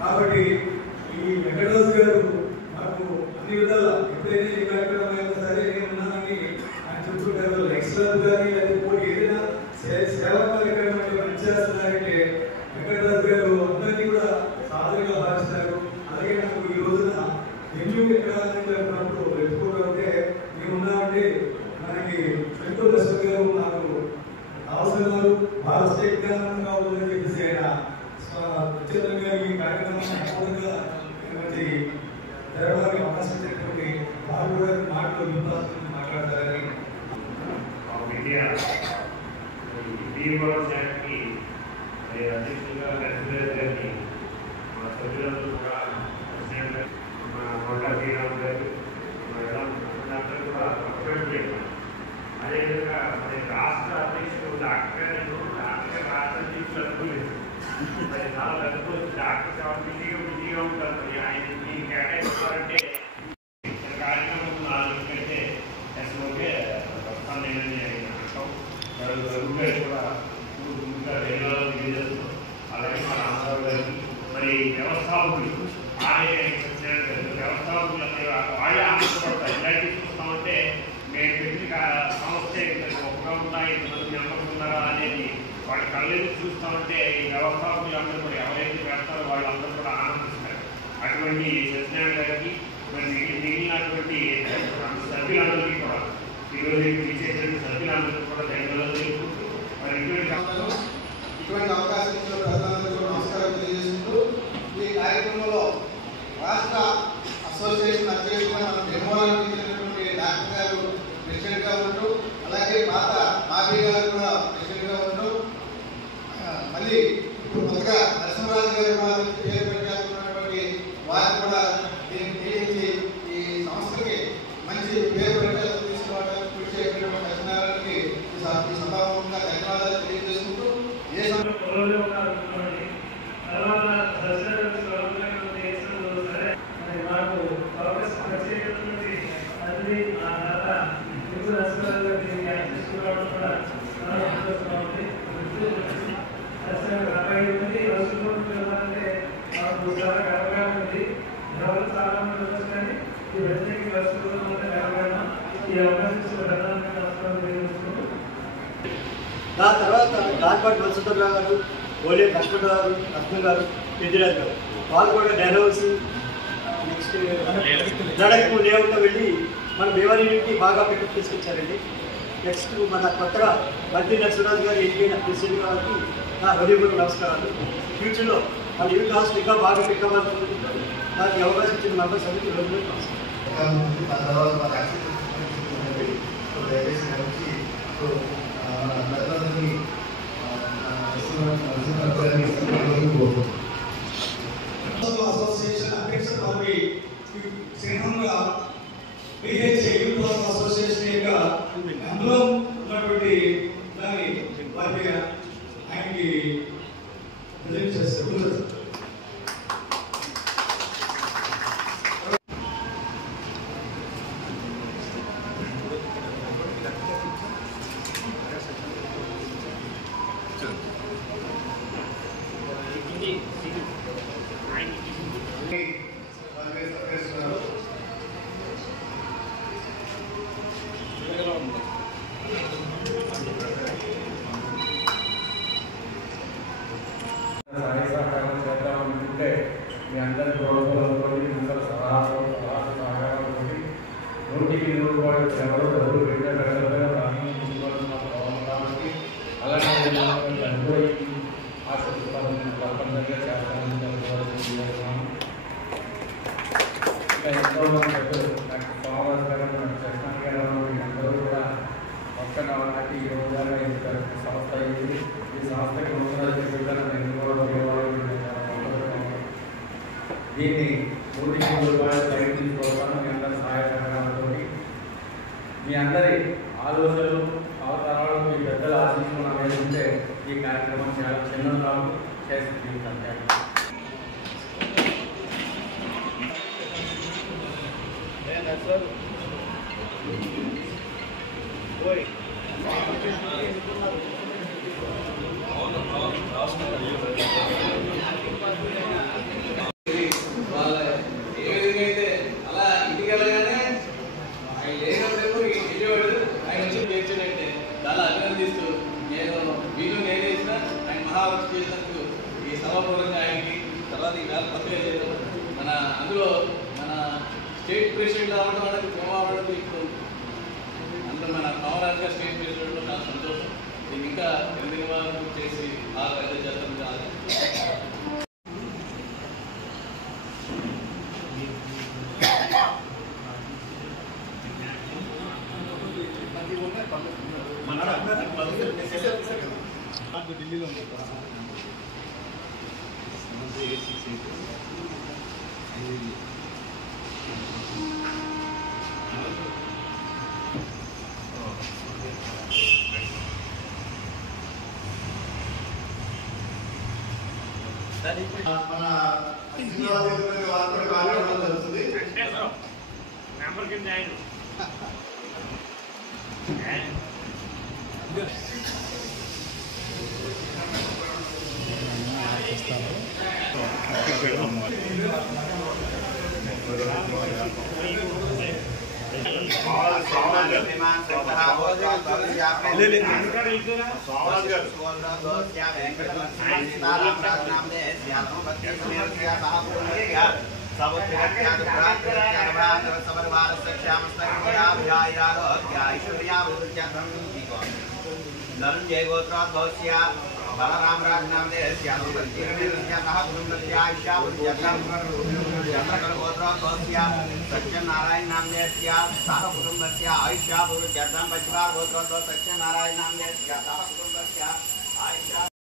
కాబట్టి ఈ వెంకటరాజు గారు మాకు అన్ని విధాలా ఎప్పుడైనా ఏ కార్యక్రమం అయినా సరే నేను ఉన్నానని ఆయన చెప్తుంటారు. ఎక్స్ట్రాలు కానీ లేకపోతే ఏదైనా సేవా కార్యక్రమం పనిచేస్తున్నారంటే వెంకటరాజు గారు అందరినీ కూడా సాధనగా భావిస్తారు. అలాగే నాకు ఈ రోజున వెన్యూ ఎక్కడప్పుడు వెతుకుంటే మేము ఉన్నామంటే మనకి ఎంతో దర్శకులు గారు నాకు అవసరాలు బాగా స్టేట్గా ఉందని చెప్పేసి ఆయన ఖచ్చితంగా ఈ కార్యక్రమాన్ని అద్భుతంగా జరగడానికి అవకాశం ఇచ్చినటువంటి వారు కూడా మాటలు మాట్లాడతారని అధ్యక్షులుగా గారిని మా సభ్యులందరూ కూడా మా కొండా శ్రీరామ్ గారు అందరూ కూడా అదేవిధంగా మరి రాష్ట్ర అధ్యక్షుడు డాక్టర్ గారు డాక్టర్ రాష్ట్ర అధ్యక్షులు అనుకోలేదు. మరి చాలా పెద్ద డాక్టర్ చాలా బిజీగా ఉంటారు. మరి ఆయన ఈ కేటాయిస్తారంటే కార్యక్రమం 4 కంటే ఎస్ఓకే వస్తాను లేదని అంటాం. గారు కూడా ముందుగా ధన్యవాదాలు తెలియజేస్తున్నాం. అలాగే మా రామారావు గారికి మరి వ్యవస్థాపకులు వ్యవస్థాపకులు వాళ్ళే ఆనందపడతారు. ఇలాంటి చూస్తామంటే మేము పెట్టిన సంస్థ ఇంత గొప్పగా ఉన్నాయి, ఇంతమంది మెంబర్స్ ఉన్నారా అనేది వాళ్ళ కళ్ళని చూస్తామంటే ఈ వ్యవస్థాపకులు అందరూ కూడా ఎవరైతే పెడతారో వాళ్ళందరూ కూడా ఆనందిస్తారు. అటువంటి సత్యనారాయణ గారికి మరి మిగిలినటువంటి సభ్యులందరికీ కూడా ఈరోజు ఇచ్చేటువంటి సభ్యులందరికీ కూడా ధన్యవాదాలు తెలుపుకుంటూ మరి ఇటువంటి అవకాశం ఇచ్చిన ప్రజలందరికీ నమస్కారం తెలియజేస్తూ ఈ కార్యక్రమంలో రాష్ట్ర అసోసియేషన్ అధ్యక్షులుగా మనం నిర్మూలనటువంటి డాక్టర్ గారు ప్రెసిడెంట్గా ఉంటూ, అలాగే పాత మాబీ గారు కూడా ప్రెసిడెంట్గా ఉంటూ, మళ్ళీ ఇప్పుడు కొత్తగా నరసింహరాజు గారు పేరు పెట్టాల్సినటువంటి వారు కూడా దీన్ని నియమించి ఈ సంస్థకి మంచి పేరు పెట్టాలని తీసుకోవడానికి కృషి చేసినటువంటి నరసింహారానికి ఈ సభాముఖంగా ధన్యవాదాలు తెలియజేసుకుంటూ నా తర్వాత గార్పాటి వసంతరావు గారు, ఓలే లక్ష్మణరావు గారు, రత్న గారు, పెద్దిరాజు గారు వాళ్ళు కూడా డెనోస్ నెక్స్ట్ నడకు లేఅవుట్లో వెళ్ళి మన భీమవరంకి బాగా పికప్ తీసుకొచ్చారండి. నెక్స్ట్ మన కొత్తగా మంత్రి నరసింహరాజు గారు ఎన్నికైన ప్రెసిడెంట్ గారికి నా హృదయపూర్వక నమస్కారాలు. ఫ్యూచర్లో మన యూత్ హాస్టల్ ఇంకా బాగా పికప్ అవ్వాలనుకుంటున్నాను. నాకు అవకాశం ఇచ్చిన మెంబర్స్ అందరికీ హృదయపూర్వక అసోసియేషన్ అధ్యక్ష పదవి సింహంగా అసోసియేషన్ యొక్క అందులో ఉన్నటువంటి దాన్ని వారికి ఆయనకి ప్రజెంట్ చేస్తారు. మీ అందరి ప్రోత్సాహంతో అందరూ సలహాలు సహకారంతో 100కి 100 రూపాయలు ఎవరో డబ్బులు పెట్టారు కాబట్టి అలాగే చనిపోయి ఆశిస్తాను తప్పనిసరిగా చేస్తానని తెలుసుకోవాల్సింది. ఇంకా ఎంతోమంది పెద్దలు డాక్టర్ సోమరాజు గారు, కృష్ణ గారు అందరూ కూడా ఒక్క నాటి ఈ రోజుగా సంస్థ అయింది. ఈ సంస్థకి నూతన దీన్ని 100కి 100 రూపాయలు ప్రయత్నించుకోవడం మీ అందరి సహాయకరంతో మీ అందరి ఆలోచనలు అవతారాలు మీ పెద్దల ఆశించుకున్న అనేది ఉంటే ఈ కార్యక్రమం చాలా చిన్నదాము చేస్తుంది. సార్ వాళ్ళ ఏ విధంగా అయితే అలా ఇంటికి వెళ్ళగానే ఆయన లేనప్పుడు వెళ్ళేవాడు, ఆయన వచ్చి చేర్చాడంటే చాలా అభినందిస్తూ నేను వీళ్ళు నేనే ఇచ్చిన ఆయన మహావృష్టి చేసినందుకు ఈ సభాపూర్వకంగా ఆయనకి తర్వాత ఈ వేళ తప్పే లేదు. మన అందులో మన స్టేట్ ప్రెసిడెంట్ అవ్వడం అనేది ప్రేమవడం ఇప్పుడు అందులో మన కామరాజ్ గారు స్టేట్ ప్రెసిడెంట్ చాలా సంతోషం. దీన్ని ఇంకా ఎందుకు చేసి బాగా పెద్ద చేస్తాను కాదు. ఢిల్లీలో ఉంది మన వారితో మాట్లాడడం జరుగుతుంది. నెంబర్ కింద ఆయన जय गोत्रोद्भवस्य बलराम राजनामदेहस्य गोत्रोद्भवस्य सत्यनारायण नामदेहस्य सह कुटुंबस्य आयुष्याभिवृद्ध्यर्थं पञ्चवार गोत्रोद्भव सत्यनारायण नामदेहस्य सह कुटुंबस्य आयुष्या